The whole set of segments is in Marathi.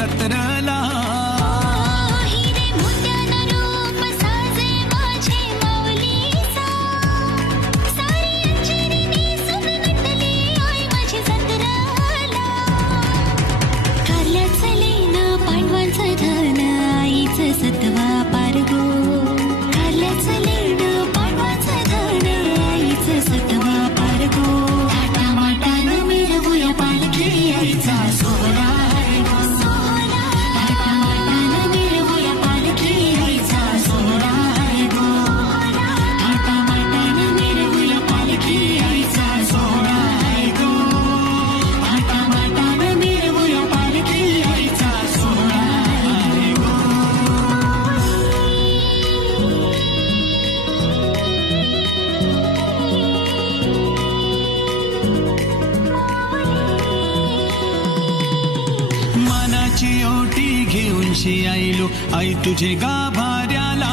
जत्रला. आईलो आई तुझे गाभाऱ्याला.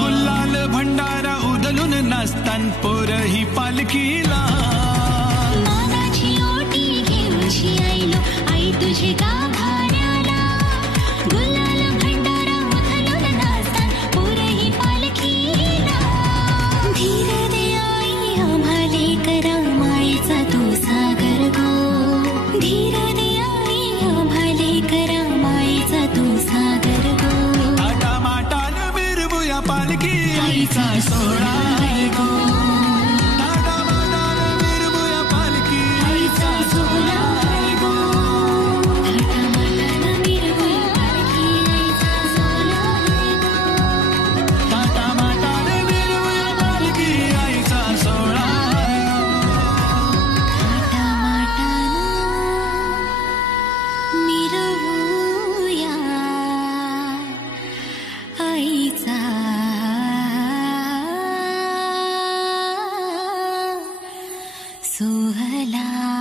गुलाल भंडारा उधलून नाचतान पोरही पालखीला. मानाची ओटी घेऊनशी आईलो आई तुझे गाभाऱ्याला. गुलाल भंडारा उधलून नाचतान पोरही पालखीला. धीर दे आई आम्हाले करा मायेचा तू सागर गो. धीर दे आई आम्हाले करा मायेचा तू सागर गो. टाटा माटान मिरवूया पालखी आईचा सोहळा गो. टाटा माटान मिरवूया पालखी आईचा सोहळा गो. टाटा माटान मिरवूया पालखी आईचा सोहळा गो. टाटा माटान मिरवूया पालखी आईचा सोहळा. टाटा माटान मिरवूया आईचा सोहळा.